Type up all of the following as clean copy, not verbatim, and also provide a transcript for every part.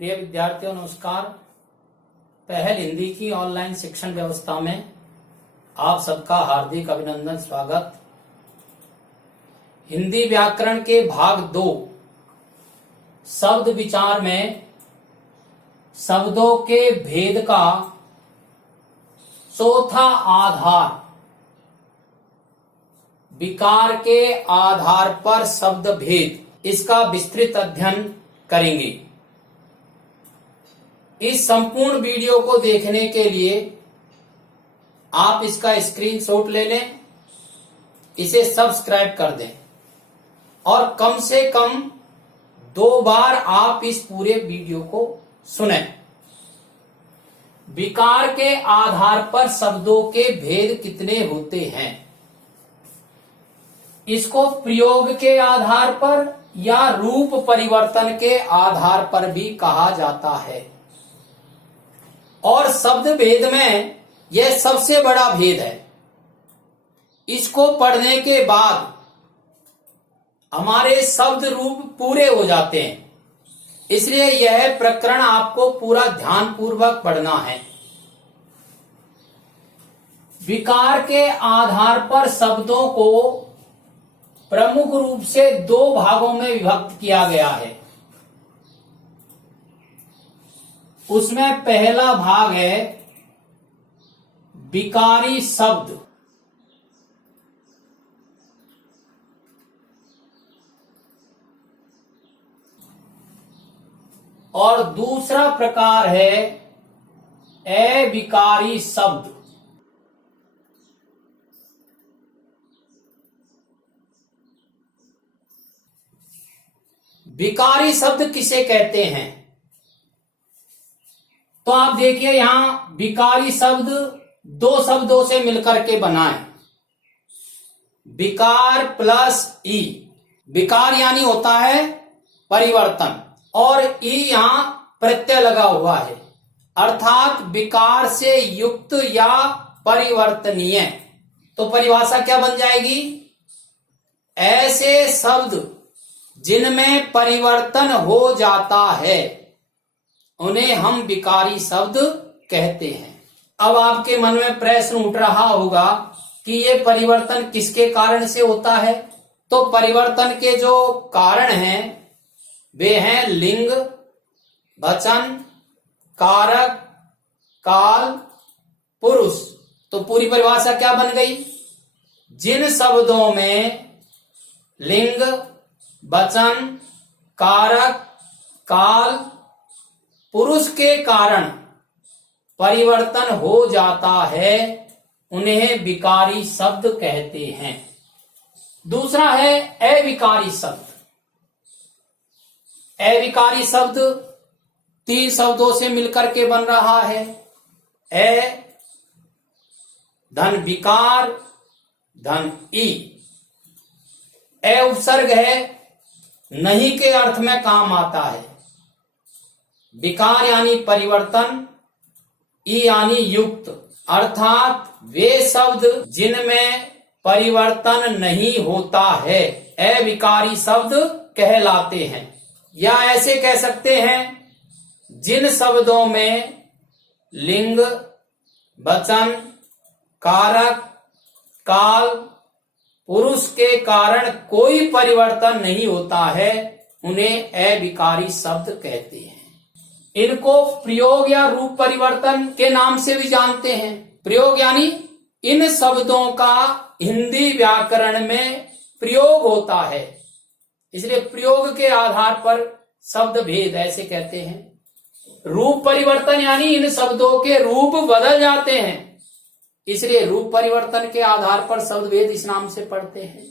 प्रिय विद्यार्थियों नमस्कार। पहल हिंदी की ऑनलाइन शिक्षण व्यवस्था में आप सबका हार्दिक अभिनंदन स्वागत। हिंदी व्याकरण के भाग 2 शब्द विचार में शब्दों के भेद का चौथा आधार विकार के आधार पर शब्द भेद, इसका विस्तृत अध्ययन करेंगे। इस संपूर्ण वीडियो को देखने के लिए आप इसका स्क्रीनशॉट ले लें, इसे सब्सक्राइब कर दें और कम से कम 2 बार आप इस पूरे वीडियो को सुनें। विकार के आधार पर शब्दों के भेद कितने होते हैं, इसको प्रयोग के आधार पर या रूप परिवर्तन के आधार पर भी कहा जाता है। और शब्द भेद में यह सबसे बड़ा भेद है। इसको पढ़ने के बाद हमारे शब्द रूप पूरे हो जाते हैं, इसलिए यह प्रकरण आपको पूरा ध्यानपूर्वक पढ़ना है। विकार के आधार पर शब्दों को प्रमुख रूप से 2 भागों में विभक्त किया गया है। उसमें पहला भाग है विकारी शब्द, और दूसरा प्रकार है अविकारी शब्द। विकारी शब्द किसे कहते हैं, तो आप देखिए यहां विकारी शब्द 2 शब्दों से मिलकर के बना है। विकार प्लस ई। विकार यानी होता है परिवर्तन, और ई यहां प्रत्यय लगा हुआ है, अर्थात विकार से युक्त या परिवर्तनीय। तो परिभाषा क्या बन जाएगी, ऐसे शब्द जिनमें परिवर्तन हो जाता है उन्हें हम विकारी शब्द कहते हैं। अब आपके मन में प्रश्न उठ रहा होगा कि ये परिवर्तन किसके कारण से होता है। तो परिवर्तन के जो कारण हैं वे हैं लिंग, वचन, कारक, काल, पुरुष। तो पूरी परिभाषा क्या बन गई, जिन शब्दों में लिंग, वचन, कारक, काल, पुरुष के कारण परिवर्तन हो जाता है उन्हें विकारी शब्द कहते हैं। दूसरा है अविकारी शब्द। अविकारी शब्द 3 शब्दों से मिलकर के बन रहा है। धन विकार धन ई। उपसर्ग है, नहीं के अर्थ में काम आता है। विकार यानी परिवर्तन, ई यानी युक्त, अर्थात वे शब्द जिनमें परिवर्तन नहीं होता है अविकारी शब्द कहलाते हैं। या ऐसे कह सकते हैं, जिन शब्दों में लिंग, वचन, कारक, काल, पुरुष के कारण कोई परिवर्तन नहीं होता है उन्हें अविकारी शब्द कहते हैं। इनको प्रयोग या रूप परिवर्तन के नाम से भी जानते हैं। प्रयोग यानी इन शब्दों का हिंदी व्याकरण में प्रयोग होता है, इसलिए प्रयोग के आधार पर शब्द भेद ऐसे कहते हैं। रूप परिवर्तन यानी इन शब्दों के रूप बदल जाते हैं, इसलिए रूप परिवर्तन के आधार पर शब्द भेद इस नाम से पढ़ते हैं।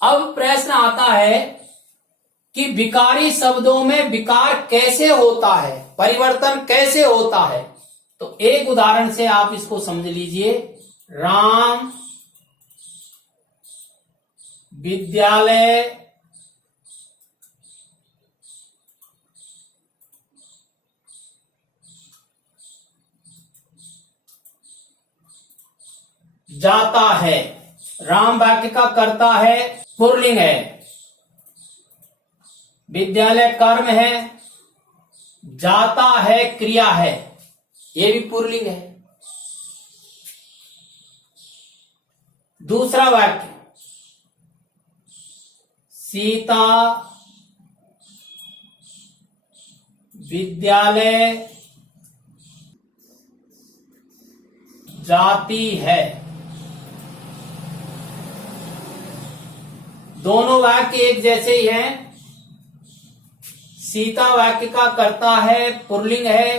अब प्रश्न आता है कि विकारी शब्दों में विकार कैसे होता है, परिवर्तन कैसे होता है। तो एक उदाहरण से आप इसको समझ लीजिए। राम विद्यालय जाता है। राम वाक्य का कर्ता है, पुल्लिंग है। विद्यालय कर्म है, जाता है क्रिया है, ये भी पुल्लिंग है। दूसरा वाक्य, सीता विद्यालय जाती है। दोनों वाक्य एक जैसे ही हैं। सीता वाक्य का कर्ता है, पुल्लिंग है,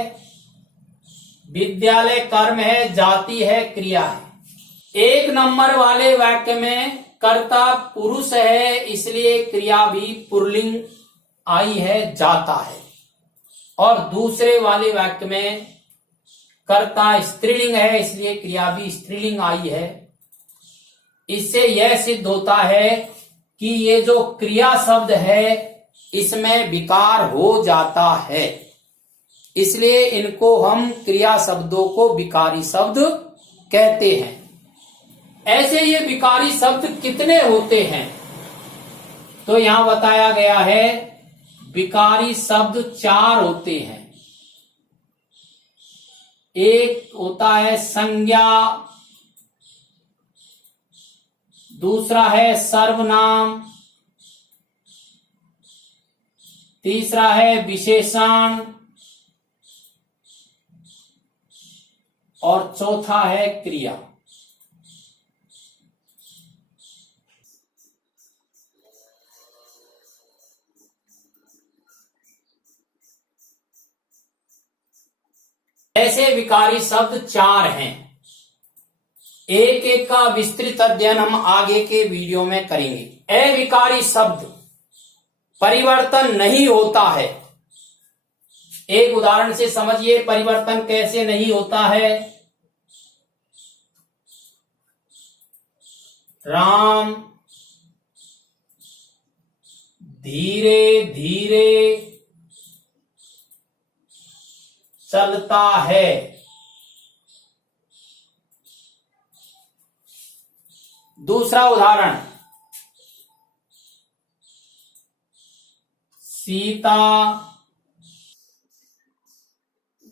विद्यालय कर्म है, जाती है क्रिया है। एक नंबर वाले वाक्य में कर्ता पुरुष है, इसलिए क्रिया भी पुल्लिंग आई है, जाता है। और दूसरे वाले वाक्य में कर्ता स्त्रीलिंग है, इसलिए क्रिया भी स्त्रीलिंग आई है। इससे यह सिद्ध होता है कि ये जो क्रिया शब्द है इसमें विकार हो जाता है, इसलिए इनको हम क्रिया शब्दों को विकारी शब्द कहते हैं। ऐसे ये विकारी शब्द कितने होते हैं, तो यहां बताया गया है विकारी शब्द 4 होते हैं। एक होता है संज्ञा, दूसरा है सर्वनाम, तीसरा है विशेषण और चौथा है क्रिया। ऐसे विकारी शब्द 4 हैं। एक एक का विस्तृत अध्ययन हम आगे के वीडियो में करेंगे। अविकारी शब्द परिवर्तन नहीं होता है। एक उदाहरण से समझिए परिवर्तन कैसे नहीं होता है। राम धीरे धीरे चलता है। दूसरा उदाहरण, सीता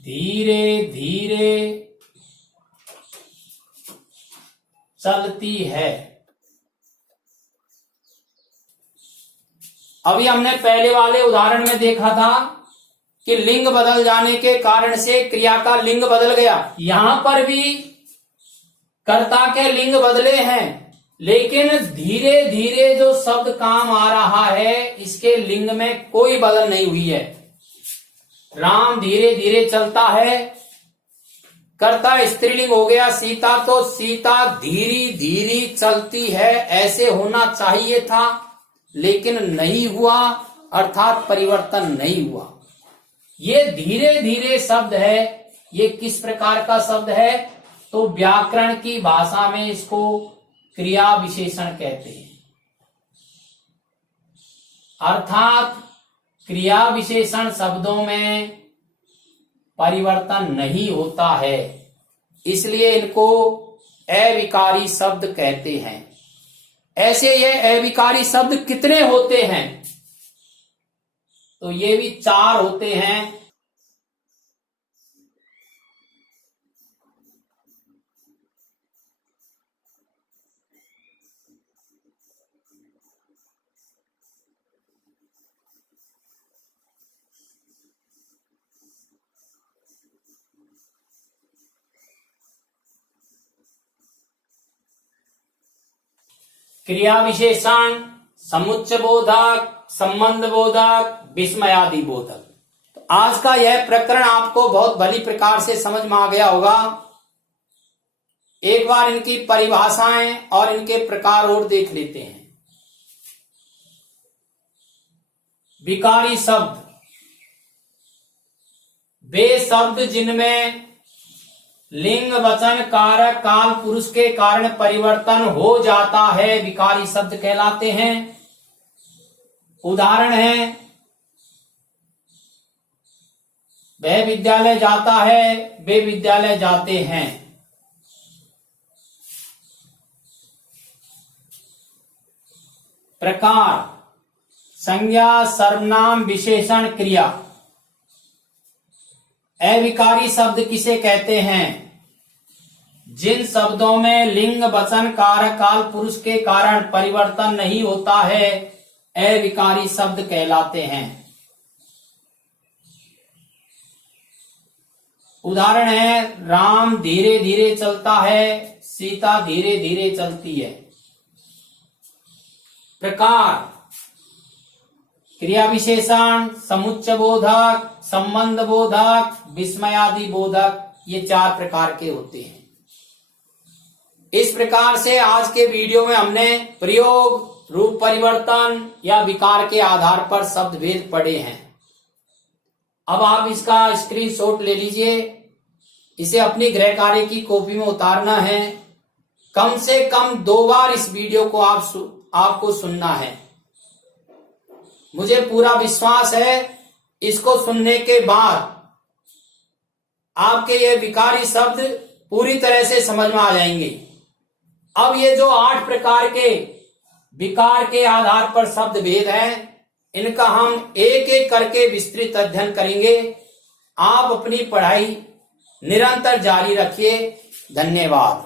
धीरे धीरे चलती है। अभी हमने पहले वाले उदाहरण में देखा था कि लिंग बदल जाने के कारण से क्रिया का लिंग बदल गया। यहां पर भी कर्ता के लिंग बदले हैं, लेकिन धीरे धीरे जो शब्द काम आ रहा है इसके लिंग में कोई बदल नहीं हुई है। राम धीरे धीरे चलता है, कर्ता स्त्रीलिंग हो गया सीता, तो सीता धीरे धीरे चलती है ऐसे होना चाहिए था, लेकिन नहीं हुआ, अर्थात परिवर्तन नहीं हुआ। ये धीरे धीरे शब्द है, ये किस प्रकार का शब्द है, तो व्याकरण की भाषा में इसको क्रिया विशेषण कहते हैं। अर्थात क्रिया विशेषण शब्दों में परिवर्तन नहीं होता है, इसलिए इनको अविकारी शब्द कहते हैं। ऐसे ये अविकारी शब्द कितने होते हैं, तो ये भी 4 होते हैं। क्रिया विशेषण, समुच्चय बोधक, संबंध बोधक, विस्मयादि बोधक। तो आज का यह प्रकरण आपको बहुत भली प्रकार से समझ में आ गया होगा। एक बार इनकी परिभाषाएं और इनके प्रकार और देख लेते हैं। विकारी शब्द वे शब्द जिनमें लिंग वचन कारक काल पुरुष के कारण परिवर्तन हो जाता है, विकारी शब्द कहलाते हैं। उदाहरण है, वह विद्यालय जाता है, वे विद्यालय जाते हैं। प्रकार संज्ञा, सर्वनाम, विशेषण, क्रिया। अविकारी शब्द किसे कहते हैं? जिन शब्दों में लिंग वचन कारक काल पुरुष के कारण परिवर्तन नहीं होता है, अविकारी शब्द कहलाते हैं। उदाहरण है, राम धीरे धीरे चलता है, सीता धीरे धीरे चलती है। प्रकार, क्रिया विशेषण, समुच्चय बोधक, संबंध बोधक, विस्मयादि बोधक, ये 4 प्रकार के होते हैं। इस प्रकार से आज के वीडियो में हमने प्रयोग, रूप परिवर्तन या विकार के आधार पर शब्द भेद पढ़े हैं। अब आप इसका स्क्रीनशॉट ले लीजिए, इसे अपनी गृह कार्य की कॉपी में उतारना है। कम से कम 2 बार इस वीडियो को आपको सुनना है। मुझे पूरा विश्वास है इसको सुनने के बाद आपके ये विकारी शब्द पूरी तरह से समझ में आ जाएंगे। अब ये जो 8 प्रकार के विकार के आधार पर शब्द भेद हैं, इनका हम एक एक करके विस्तृत अध्ययन करेंगे। आप अपनी पढ़ाई निरंतर जारी रखिए। धन्यवाद।